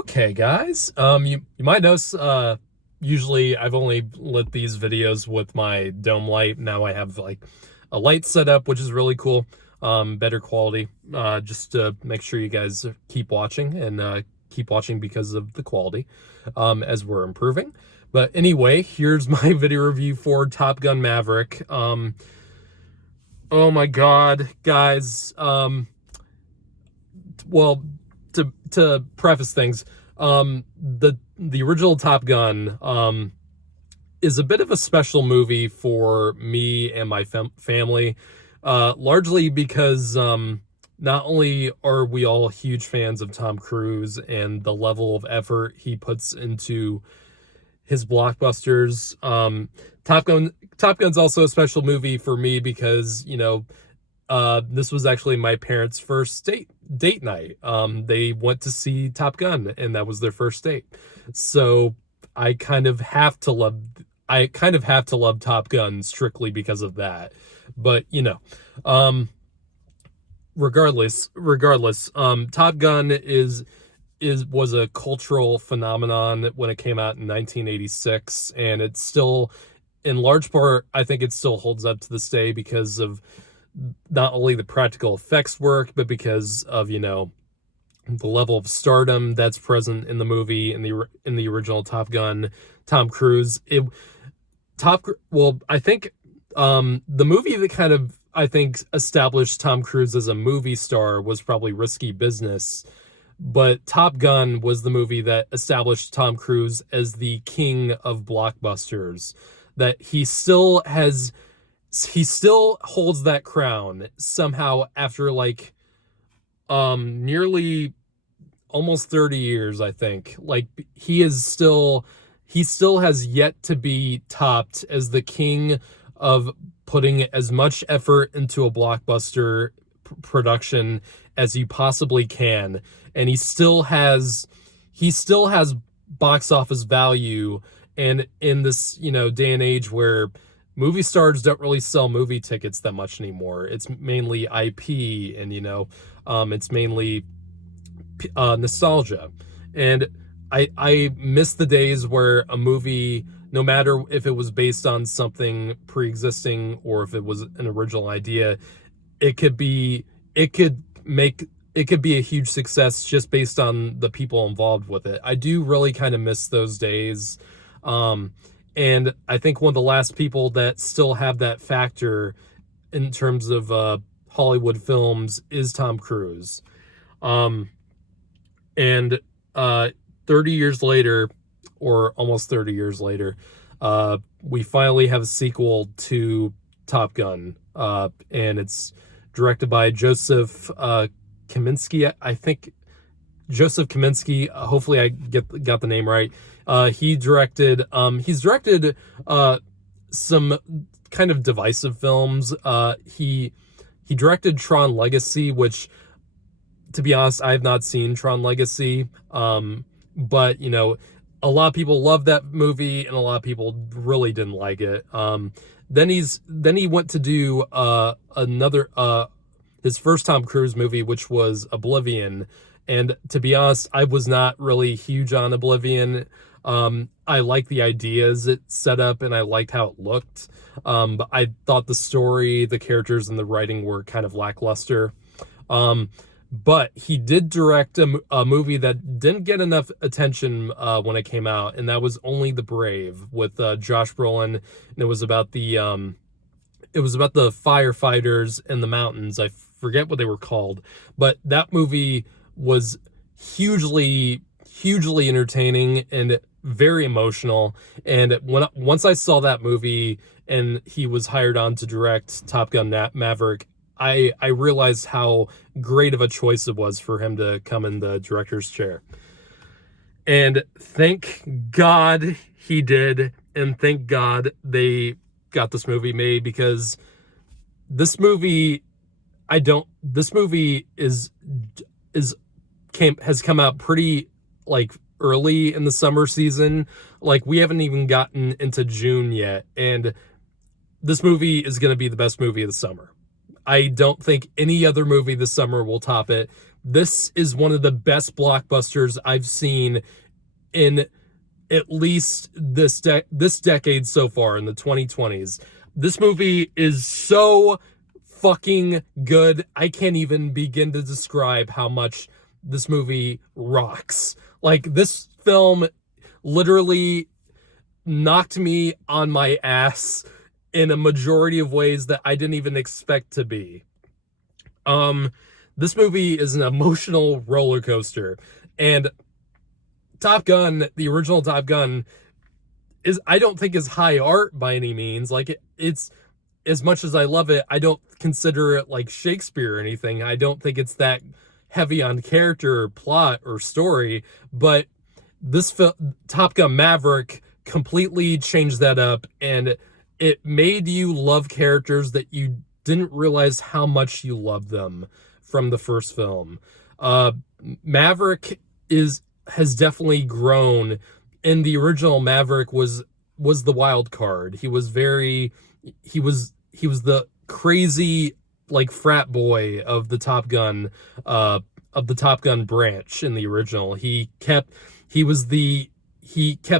Okay, guys. You might notice, usually I've only lit these videos with my dome light. Now I have like a light set up, which is really cool. Better quality, just to make sure you guys keep watching and, keep watching because of the quality, as we're improving. But anyway, here's my video review for Top Gun Maverick. Oh my God, guys. Well, to preface things, the original Top Gun is a bit of a special movie for me and my family, largely because not only are we all huge fans of Tom Cruise and the level of effort he puts into his blockbusters. Top Gun's also a special movie for me because, this was actually my parents' first date night. They went to see Top Gun, and that was their first date. So I kind of have to love Top Gun strictly because of that. But regardless, Top Gun was a cultural phenomenon when it came out in 1986, and it's still, in large part, I think it still holds up to this day because of not only the practical effects work, but because of the level of stardom that's present in the movie, in the original Top Gun. Tom Cruise, I think the movie that kind of, I think, established Tom Cruise as a movie star was probably Risky Business, but Top Gun was the movie that established Tom Cruise as the king of blockbusters. That he still holds that crown somehow after nearly almost 30 years, I think. Like, he still has yet to be topped as the king of putting as much effort into a blockbuster production as you possibly can, and he still has box office value. And in this day and age where movie stars don't really sell movie tickets that much anymore, it's mainly IP, and it's mainly nostalgia. And I miss the days where a movie, no matter if it was based on something pre-existing or if it was an original idea, it could be a huge success just based on the people involved with it. I do really kind of miss those days. And I think one of the last people that still have that factor in terms of Hollywood films is Tom Cruise. And 30 years later, or almost 30 years later, we finally have a sequel to Top Gun, and it's directed by Joseph Kosinski. I think Joseph Kosinski. Hopefully, I got the name right. He's directed some kind of divisive films. He directed Tron Legacy, which, to be honest, I have not seen Tron Legacy. But a lot of people love that movie, and a lot of people really didn't like it. Then he went to do his first Tom Cruise movie, which was Oblivion. And to be honest, I was not really huge on Oblivion. I liked the ideas it set up, and I liked how it looked. But I thought the story, the characters, and the writing were kind of lackluster. But he did direct a movie that didn't get enough attention when it came out, and that was Only the Brave with Josh Brolin. And it was about the firefighters in the mountains. I forget what they were called, but that movie was hugely entertaining and very emotional. And once I saw that movie and he was hired on to direct Top Gun Maverick, I realized how great of a choice it was for him to come in the director's chair. And thank God he did, and thank God they got this movie made, because this movie has come out pretty early in the summer season. Like, we haven't even gotten into June yet, and this movie is going to be the best movie of the summer. I don't think any other movie this summer will top it, This is one of the best blockbusters I've seen in at least this decade so far, in the 2020s. This movie is so fucking good. I can't even begin to describe how much this movie rocks. Like, this film literally knocked me on my ass in a majority of ways that I didn't even expect to be. This movie is an emotional roller coaster, and Top Gun, the original Top Gun, I don't think is high art by any means. Like, it's, as much as I love it, I don't consider it like Shakespeare or anything. I don't think it's that heavy on character or plot or story, but Top Gun Maverick completely changed that up, and it made you love characters that you didn't realize how much you loved them from the first film. Maverick has definitely grown. In the original, Maverick was the wild card. He was the crazy, like, frat boy of the Top Gun branch in the original. He kept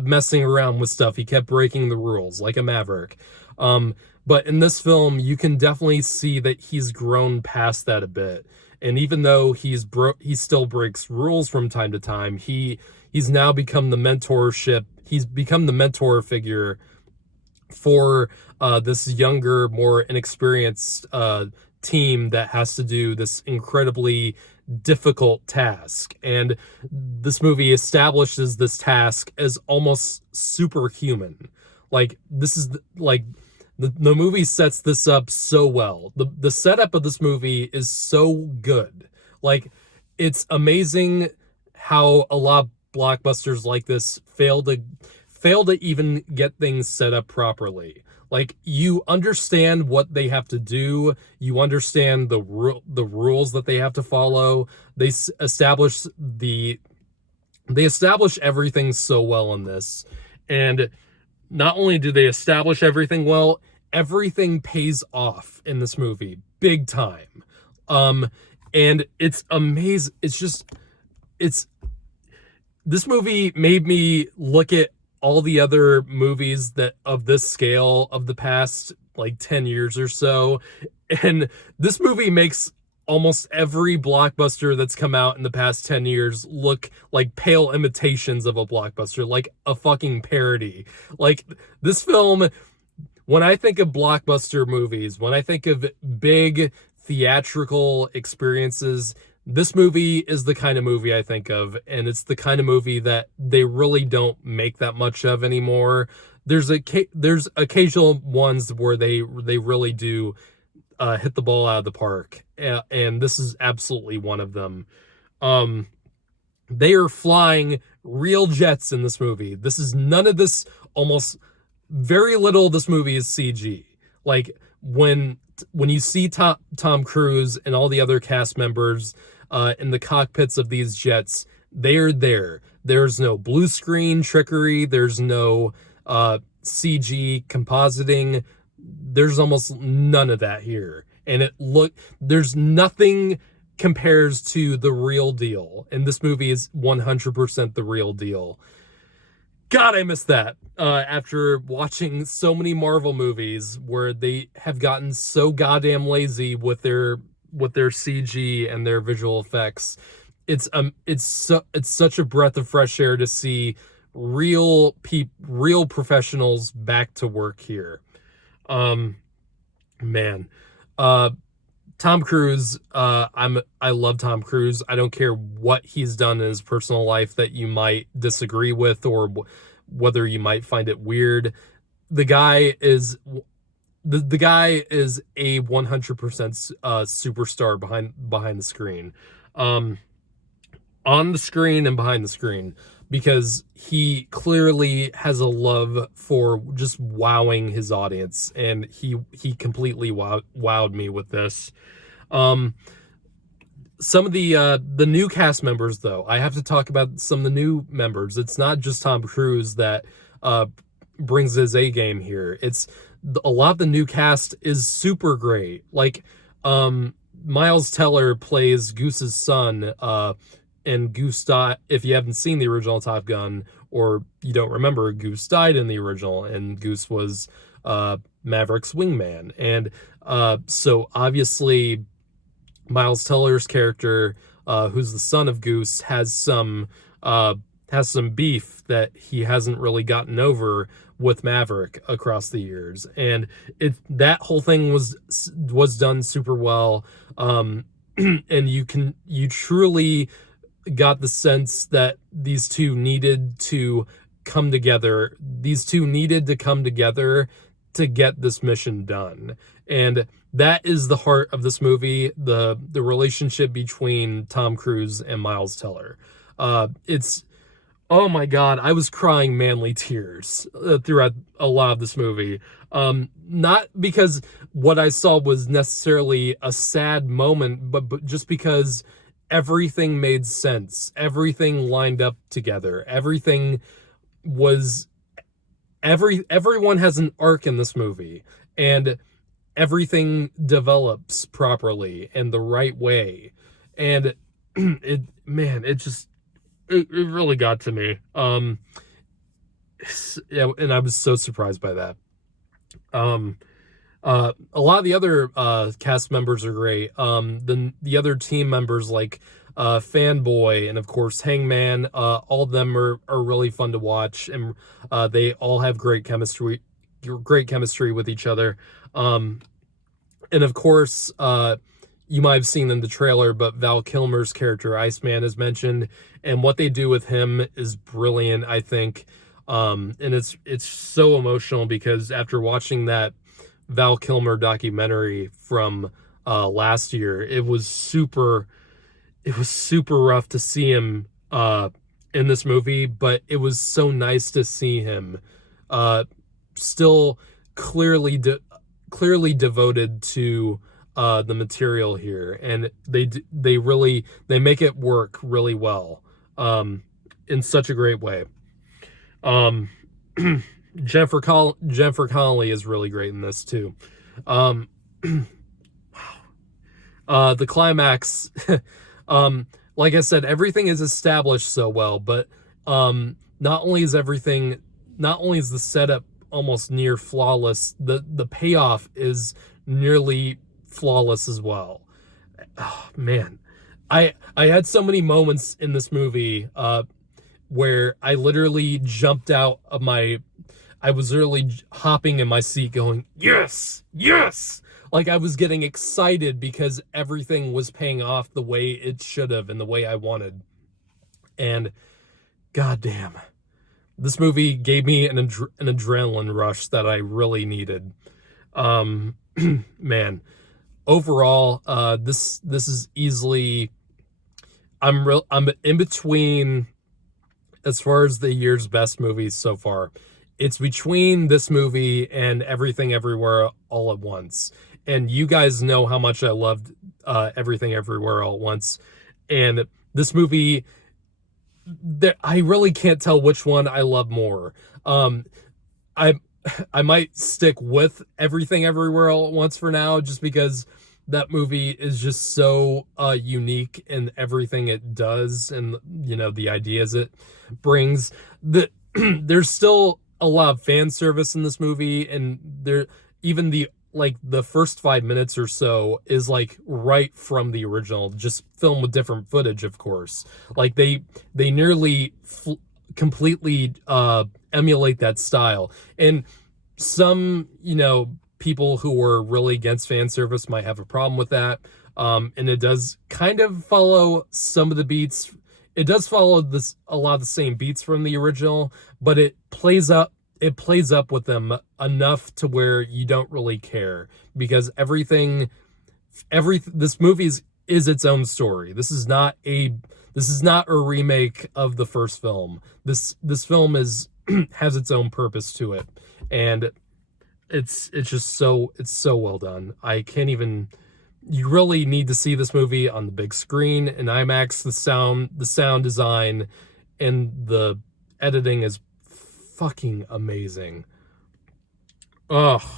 messing around with stuff. He kept breaking the rules like a Maverick. But in this film, you can definitely see that he's grown past that a bit. And even though he still breaks rules from time to time, he's now become the mentorship. He's become the mentor figure for this younger, more inexperienced team that has to do this incredibly difficult task. And this movie establishes this task as almost superhuman. Like, this is the movie sets this up so well. The setup of this movie is so good. Like, it's amazing how a lot of blockbusters like this fail to even get things set up properly. Like, you understand what they have to do, you understand the rules that they have to follow. They establish everything so well in this. And not only do they establish everything well, everything pays off in this movie big time. And it's amazing. This movie made me look at all the other movies that of this scale of the past like 10 years or so, and this movie makes almost every blockbuster that's come out in the past 10 years look like pale imitations of a blockbuster, like a fucking parody. Like, this film, when I think of blockbuster movies, when I think of big theatrical experiences, this movie is the kind of movie I think of, and it's the kind of movie that they really don't make that much of anymore. There's occasional ones where they really do hit the ball out of the park, and this is absolutely one of them. They are flying real jets in this movie. This is none of this, almost very little of this movie is CG. Like, when you see Tom Cruise and all the other cast members in the cockpits of these jets, they're there. There's no blue screen trickery. There's no CG compositing. There's almost none of that here. And there's nothing compares to the real deal. And this movie is 100% the real deal. God, I miss that. After watching so many Marvel movies where they have gotten so goddamn lazy with their CG and their visual effects, it's such a breath of fresh air to see real professionals back to work here. Man, Tom Cruise, I love Tom Cruise. I don't care what he's done in his personal life that you might disagree with, or whether you might find it weird. The guy is a 100% superstar behind the screen, on the screen and behind the screen, because he clearly has a love for just wowing his audience, and he completely wowed me with this. Some of the new cast members, though, I have to talk about some of the new members. It's not just Tom Cruise that brings his A game here. It's a lot of the new cast is super great. Like, Miles Teller plays Goose's son, and Goose died. If you haven't seen the original Top Gun, or you don't remember, Goose died in the original, and Goose was Maverick's wingman. And so obviously Miles Teller's character, who's the son of Goose, has some beef that he hasn't really gotten over with Maverick across the years, and that whole thing was done super well. And you truly got the sense that these two needed to come together. These two needed to come together to get this mission done. And that is the heart of this movie, the relationship between Tom Cruise and Miles Teller. It's Oh my God, I was crying manly tears throughout a lot of this movie. Not because what I saw was necessarily a sad moment, but just because everything made sense. Everything lined up together. Everyone has an arc in this movie, and everything develops properly and the right way. And it really got to me. Yeah, and I was so surprised by that. A lot of the other cast members are great. The other team members, like Fanboy and of course Hangman, all of them are really fun to watch, and they all have great chemistry with each other. And of course, you might have seen in the trailer, but Val Kilmer's character, Iceman, is mentioned, and what they do with him is brilliant, I think. And it's so emotional, because after watching that Val Kilmer documentary from last year, it was super rough to see him in this movie, but it was so nice to see him still clearly devoted to the material here, and they make it work really well, in such a great way. Jennifer Connelly is really great in this too. The climax, like I said, everything is established so well, but not only is the setup almost near flawless, the payoff is nearly flawless as well. Oh man, I had so many moments in this movie where I literally jumped out of I was literally hopping in my seat going, yes, yes! Like I was getting excited because everything was paying off the way it should have and the way I wanted. And goddamn, this movie gave me an adrenaline rush that I really needed. Man, overall, this is easily, I'm in between, as far as the year's best movies so far. It's between this movie and Everything Everywhere All at Once. And you guys know how much I loved Everything Everywhere All at Once. And this movie, I really can't tell which one I love more. I might stick with Everything Everywhere All at Once for now, just because that movie is just so unique in everything it does, and the ideas it brings. There's still a lot of fan service in this movie, and even the first 5 minutes or so is like right from the original, just filmed with different footage, of course. Like they nearly completely emulate that style. And some people who are really against fan service might have a problem with that. And it does kind of follow some of the beats. It does follow a lot of the same beats from the original, but it plays up with them enough to where you don't really care, because this movie is its own story. This is not a remake of the first film. This film has its own purpose to it, and it's so well done. I can't even. You really need to see this movie on the big screen in IMAX. The sound design and the editing is fucking amazing. I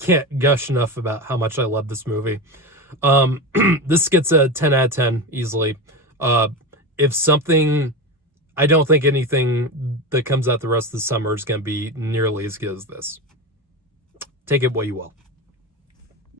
can't gush enough about how much I love this movie. This gets a 10 out of 10 easily. If something, I don't think anything that comes out the rest of the summer is going to be nearly as good as this. Take it what you will.